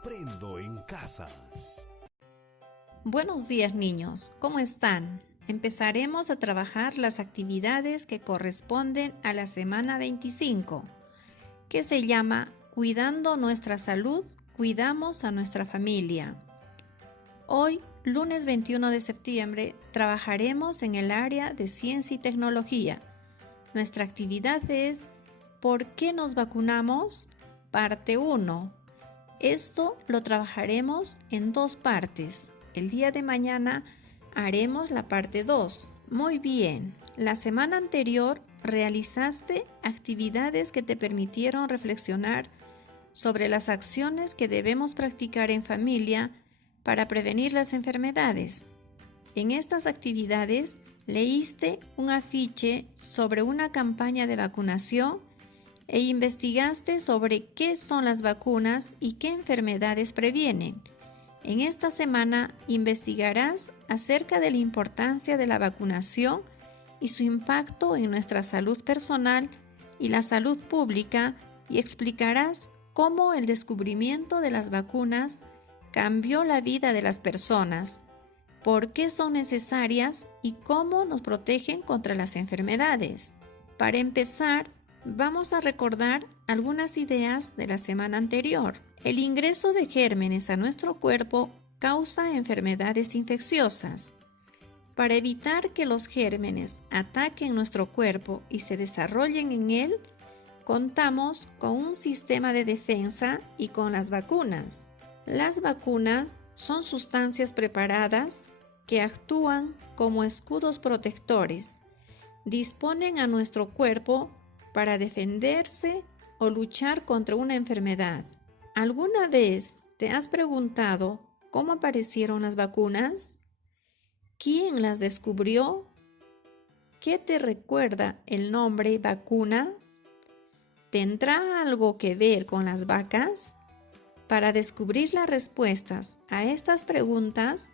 Aprendo en casa. Buenos días, niños. ¿Cómo están? Empezaremos a trabajar las actividades que corresponden a la semana 25, que se llama Cuidando nuestra salud, cuidamos a nuestra familia. Hoy, lunes 21 de septiembre, trabajaremos en el área de ciencia y tecnología. Nuestra actividad es ¿por qué nos vacunamos? Parte 1. Esto lo trabajaremos en 2 partes. El día de mañana haremos la parte 2. Muy bien, la semana anterior realizaste actividades que te permitieron reflexionar sobre las acciones que debemos practicar en familia para prevenir las enfermedades. En estas actividades leíste un afiche sobre una campaña de vacunación e investigaste sobre qué son las vacunas y qué enfermedades previenen. En esta semana investigarás acerca de la importancia de la vacunación y su impacto en nuestra salud personal y la salud pública y explicarás cómo el descubrimiento de las vacunas cambió la vida de las personas, por qué son necesarias y cómo nos protegen contra las enfermedades. Para empezar, vamos a recordar algunas ideas de la semana anterior. El ingreso de gérmenes a nuestro cuerpo causa enfermedades infecciosas. Para evitar que los gérmenes ataquen nuestro cuerpo y se desarrollen en él, contamos con un sistema de defensa y con las vacunas. Las vacunas son sustancias preparadas que actúan como escudos protectores. Disponen a nuestro cuerpo para defenderse o luchar contra una enfermedad. ¿Alguna vez te has preguntado cómo aparecieron las vacunas? ¿Quién las descubrió? ¿Qué te recuerda el nombre vacuna? ¿Tendrá algo que ver con las vacas? Para descubrir las respuestas a estas preguntas,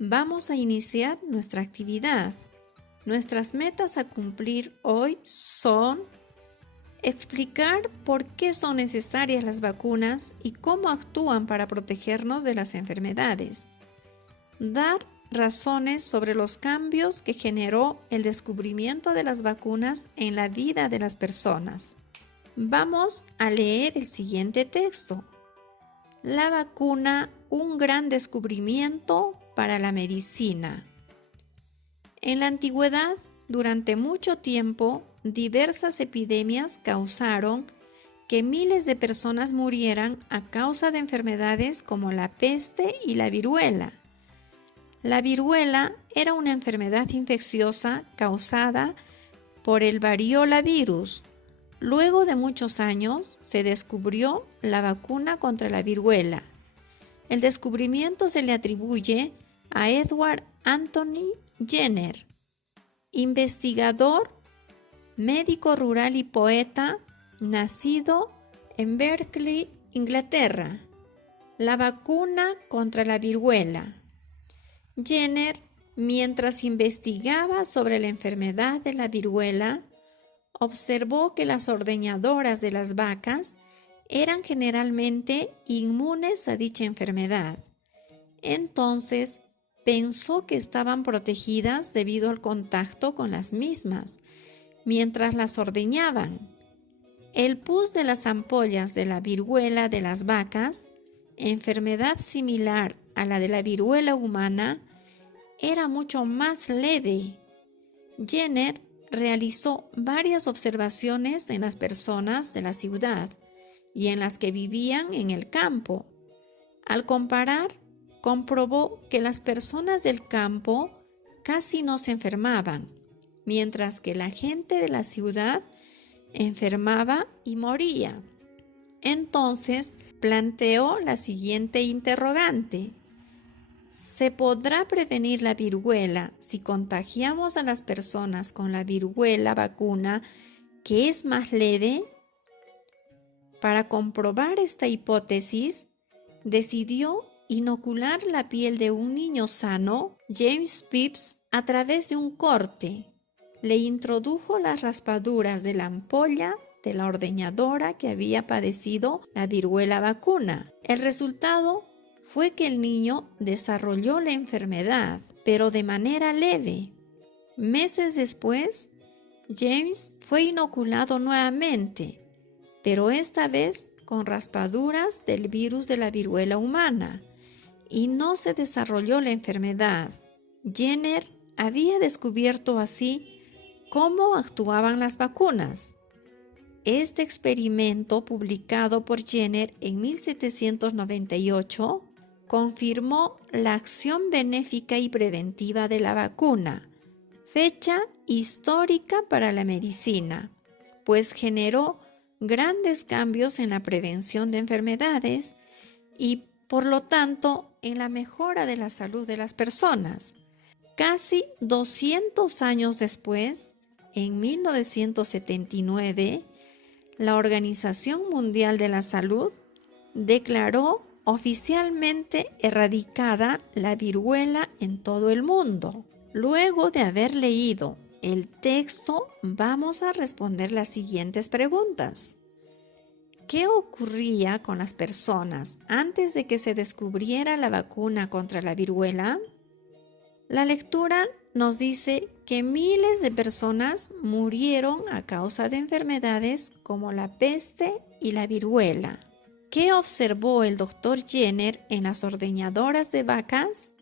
vamos a iniciar nuestra actividad. Nuestras metas a cumplir hoy son explicar por qué son necesarias las vacunas y cómo actúan para protegernos de las enfermedades. Dar razones sobre los cambios que generó el descubrimiento de las vacunas en la vida de las personas. Vamos a leer el siguiente texto. La vacuna, un gran descubrimiento para la medicina. En la antigüedad, durante mucho tiempo, diversas epidemias causaron que miles de personas murieran a causa de enfermedades como la peste y la viruela. La viruela era una enfermedad infecciosa causada por el variola virus. Luego de muchos años, se descubrió la vacuna contra la viruela. El descubrimiento se le atribuye a Edward Anthony Jenner, investigador, médico rural y poeta, nacido en Berkeley, Inglaterra. La vacuna contra la viruela. Jenner, mientras investigaba sobre la enfermedad de la viruela, observó que las ordeñadoras de las vacas eran generalmente inmunes a dicha enfermedad. Entonces, pensó que estaban protegidas debido al contacto con las mismas, mientras las ordeñaban. El pus de las ampollas de la viruela de las vacas, enfermedad similar a la de la viruela humana, era mucho más leve. Jenner realizó varias observaciones en las personas de la ciudad y en las que vivían en el campo. Al comparar, comprobó que las personas del campo casi no se enfermaban, mientras que la gente de la ciudad enfermaba y moría. Entonces, planteó la siguiente interrogante. ¿Se podrá prevenir la viruela si contagiamos a las personas con la viruela vacuna que es más leve? Para comprobar esta hipótesis, decidió inocular la piel de un niño sano, James Phipps, a través de un corte. Le introdujo las raspaduras de la ampolla de la ordeñadora que había padecido la viruela vacuna. El resultado fue que el niño desarrolló la enfermedad, pero de manera leve. Meses después, James fue inoculado nuevamente, pero esta vez con raspaduras del virus de la viruela humana, y no se desarrolló la enfermedad. Jenner había descubierto así cómo actuaban las vacunas. Este experimento, publicado por Jenner en 1798, confirmó la acción benéfica y preventiva de la vacuna, fecha histórica para la medicina, pues generó grandes cambios en la prevención de enfermedades y, por lo tanto, en la mejora de la salud de las personas. Casi 200 años después, en 1979, la Organización Mundial de la Salud declaró oficialmente erradicada la viruela en todo el mundo. Luego de haber leído el texto, vamos a responder las siguientes preguntas. ¿Qué ocurría con las personas antes de que se descubriera la vacuna contra la viruela? La lectura nos dice que miles de personas murieron a causa de enfermedades como la peste y la viruela. ¿Qué observó el doctor Jenner en las ordeñadoras de vacas?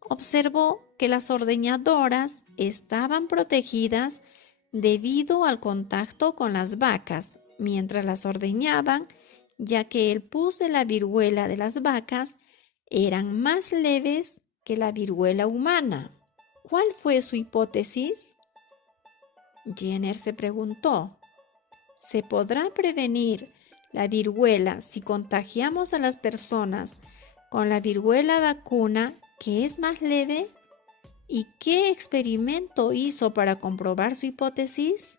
Observó que las ordeñadoras estaban protegidas debido al contacto con las vacas mientras las ordeñaban, ya que el pus de la viruela de las vacas eran más leves que la viruela humana. ¿Cuál fue su hipótesis? Jenner se preguntó, ¿se podrá prevenir la viruela si contagiamos a las personas con la viruela vacuna, que es más leve? ¿Y qué experimento hizo para comprobar su hipótesis?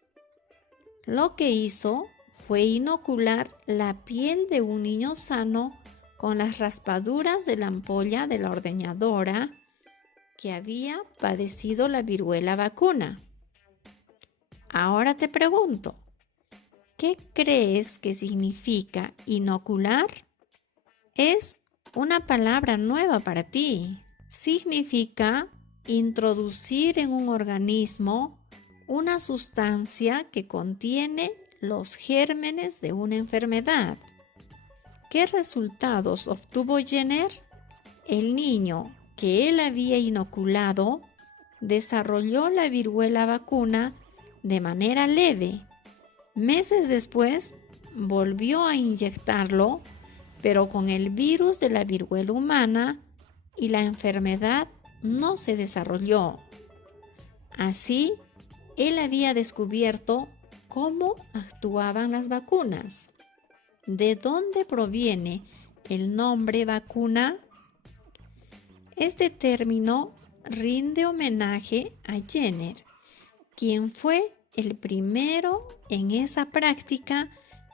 Lo que hizo fue inocular la piel de un niño sano con las raspaduras de la ampolla de la ordeñadora que había padecido la viruela vacuna. Ahora te pregunto, ¿qué crees que significa inocular? Es una palabra nueva para ti. Significa introducir en un organismo una sustancia que contiene los gérmenes de una enfermedad. ¿Qué resultados obtuvo Jenner? El niño que él había inoculado desarrolló la viruela vacuna de manera leve. Meses después volvió a inyectarlo, pero con el virus de la viruela humana, y la enfermedad no se desarrolló. Así, él había descubierto cómo actuaban las vacunas. ¿De dónde proviene el nombre vacuna? Este término rinde homenaje a Jenner, quien fue el primero en esa práctica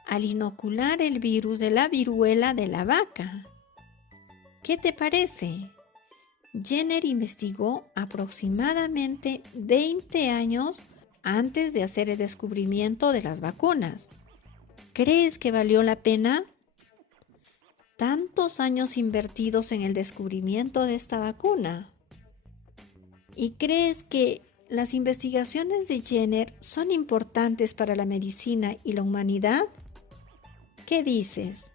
al inocular el virus de la viruela de la vaca. ¿Qué te parece? Jenner investigó aproximadamente 20 años antes de hacer el descubrimiento de las vacunas. ¿Crees que valió la pena? Tantos años invertidos en el descubrimiento de esta vacuna. ¿Y crees que las investigaciones de Jenner son importantes para la medicina y la humanidad? ¿Qué dices?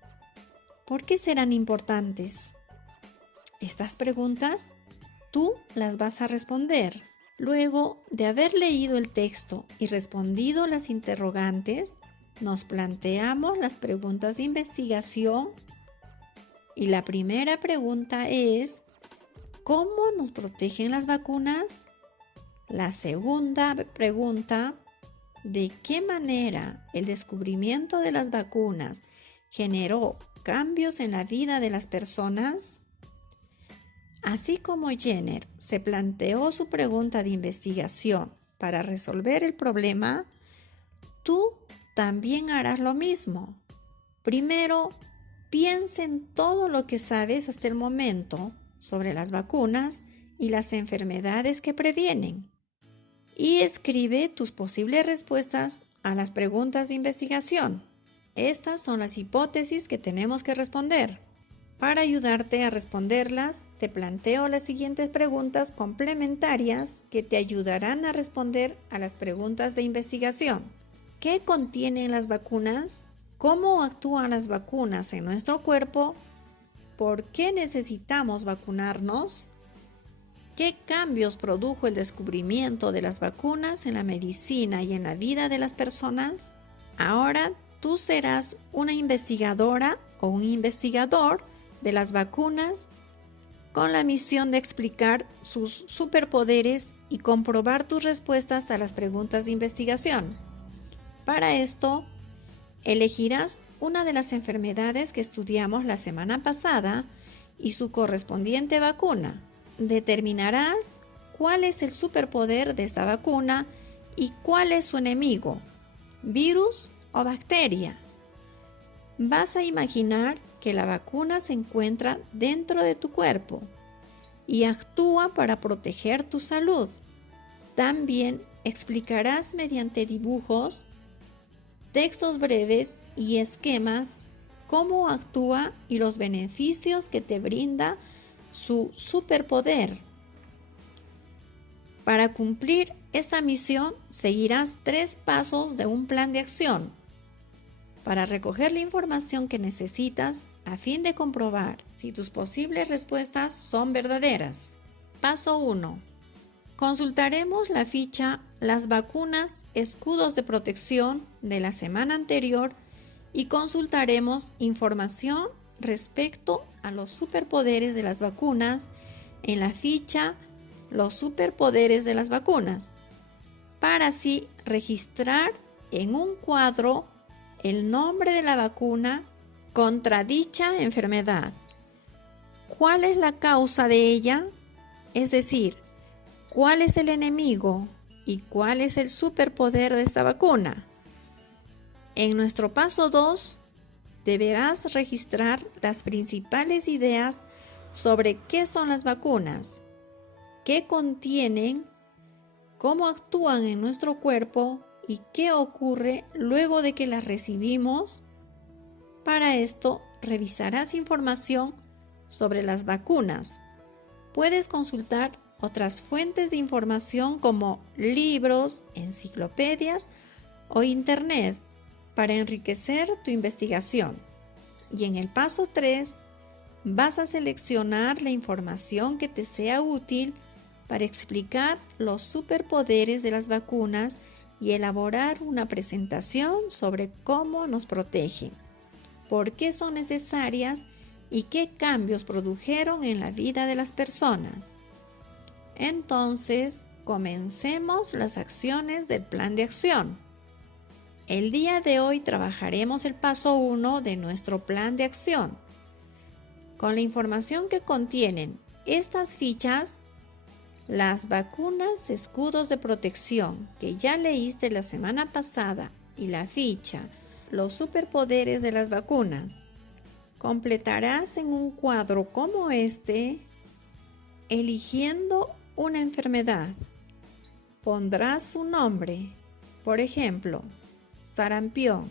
¿Por qué serán importantes? Estas preguntas tú las vas a responder. Luego de haber leído el texto y respondido las interrogantes, nos planteamos las preguntas de investigación. Y la primera pregunta es, ¿cómo nos protegen las vacunas? La segunda pregunta, ¿de qué manera el descubrimiento de las vacunas generó cambios en la vida de las personas? Así como Jenner se planteó su pregunta de investigación para resolver el problema, tú también harás lo mismo. Primero, piensa en todo lo que sabes hasta el momento sobre las vacunas y las enfermedades que previenen y escribe tus posibles respuestas a las preguntas de investigación. Estas son las hipótesis que tenemos que responder. Para ayudarte a responderlas, te planteo las siguientes preguntas complementarias que te ayudarán a responder a las preguntas de investigación. ¿Qué contienen las vacunas? ¿Cómo actúan las vacunas en nuestro cuerpo? ¿Por qué necesitamos vacunarnos? ¿Qué cambios produjo el descubrimiento de las vacunas en la medicina y en la vida de las personas? Ahora tú serás una investigadora o un investigador de las vacunas con la misión de explicar sus superpoderes y comprobar tus respuestas a las preguntas de investigación. Para esto, elegirás una de las enfermedades que estudiamos la semana pasada y su correspondiente vacuna. Determinarás cuál es el superpoder de esta vacuna y cuál es su enemigo, virus o bacteria. Vas a imaginar que la vacuna se encuentra dentro de tu cuerpo y actúa para proteger tu salud. También explicarás mediante dibujos, textos breves y esquemas cómo actúa y los beneficios que te brinda su superpoder. Para cumplir esta misión, seguirás 3 pasos de un plan de acción para recoger la información que necesitas a fin de comprobar si tus posibles respuestas son verdaderas. Paso 1. Consultaremos la ficha Las vacunas, escudos de protección de la semana anterior y consultaremos información respecto a los superpoderes de las vacunas en la ficha Los superpoderes de las vacunas, para así registrar en un cuadro el nombre de la vacuna contra dicha enfermedad. ¿Cuál es la causa de ella? Es decir, ¿cuál es el enemigo y cuál es el superpoder de esta vacuna? En nuestro paso 2, deberás registrar las principales ideas sobre qué son las vacunas, qué contienen, cómo actúan en nuestro cuerpo y qué ocurre luego de que las recibimos. Para esto, revisarás información sobre las vacunas. Puedes consultar otras fuentes de información como libros, enciclopedias o internet para enriquecer tu investigación. Y en el paso 3, vas a seleccionar la información que te sea útil para explicar los superpoderes de las vacunas y elaborar una presentación sobre cómo nos protegen, por qué son necesarias y qué cambios produjeron en la vida de las personas. Entonces, comencemos las acciones del plan de acción. El día de hoy trabajaremos el paso 1 de nuestro plan de acción. Con la información que contienen estas fichas, las vacunas, escudos de protección que ya leíste la semana pasada y la ficha Los superpoderes de las vacunas, completarás en un cuadro como este, eligiendo una enfermedad. Pondrás su nombre, por ejemplo, sarampión.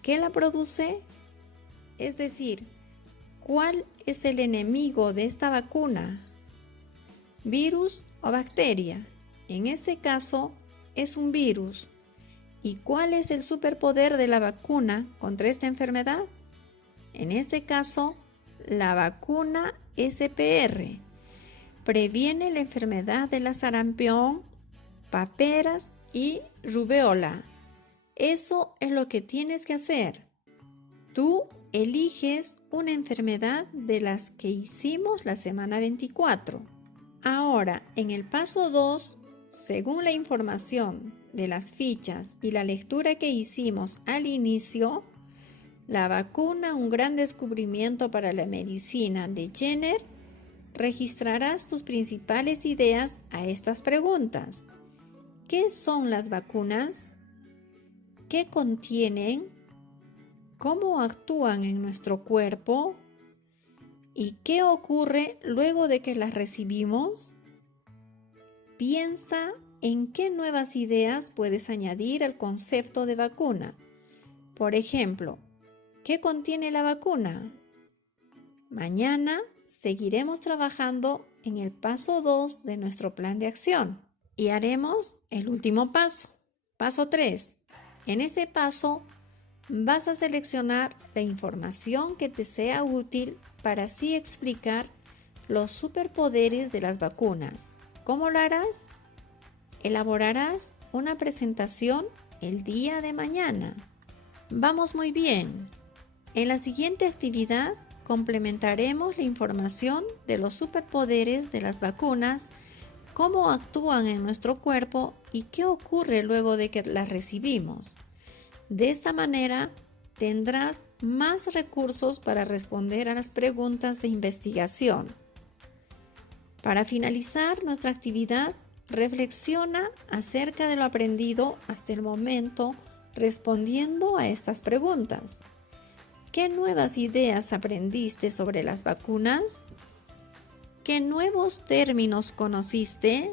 ¿Qué la produce? Es decir, ¿cuál es el enemigo de esta vacuna? ¿Virus o bacteria? En este caso, es un virus. ¿Y cuál es el superpoder de la vacuna contra esta enfermedad? En este caso, la vacuna SPR previene la enfermedad de la sarampión, paperas y rubeola. Eso es lo que tienes que hacer. Tú eliges una enfermedad de las que hicimos la semana 24. Ahora, en el paso 2, según la información de las fichas y la lectura que hicimos al inicio, la vacuna, un gran descubrimiento para la medicina de Jenner, registrarás tus principales ideas a estas preguntas. ¿Qué son las vacunas? ¿Qué contienen? ¿Cómo actúan en nuestro cuerpo? ¿Y qué ocurre luego de que las recibimos? Piensa en qué nuevas ideas puedes añadir al concepto de vacuna. Por ejemplo, ¿qué contiene la vacuna? Mañana seguiremos trabajando en el paso 2 de nuestro plan de acción y haremos el último paso, paso 3. En ese paso vas a seleccionar la información que te sea útil para así explicar los superpoderes de las vacunas. ¿Cómo lo harás? Elaborarás una presentación el día de mañana. Vamos muy bien. En la siguiente actividad complementaremos la información de los superpoderes de las vacunas, cómo actúan en nuestro cuerpo y qué ocurre luego de que las recibimos. De esta manera tendrás más recursos para responder a las preguntas de investigación. Para finalizar nuestra actividad, reflexiona acerca de lo aprendido hasta el momento respondiendo a estas preguntas. ¿Qué nuevas ideas aprendiste sobre las vacunas? ¿Qué nuevos términos conociste?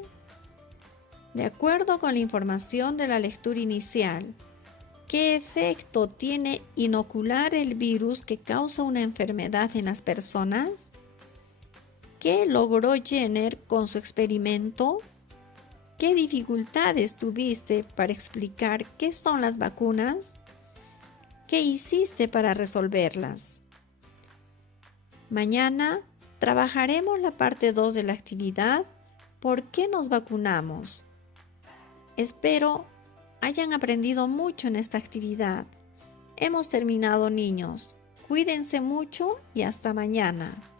De acuerdo con la información de la lectura inicial, ¿qué efecto tiene inocular el virus que causa una enfermedad en las personas? ¿Qué logró Jenner con su experimento? ¿Qué dificultades tuviste para explicar qué son las vacunas? ¿Qué hiciste para resolverlas? Mañana trabajaremos la parte 2 de la actividad ¿Por qué nos vacunamos? Espero hayan aprendido mucho en esta actividad. Hemos terminado, niños. Cuídense mucho y hasta mañana.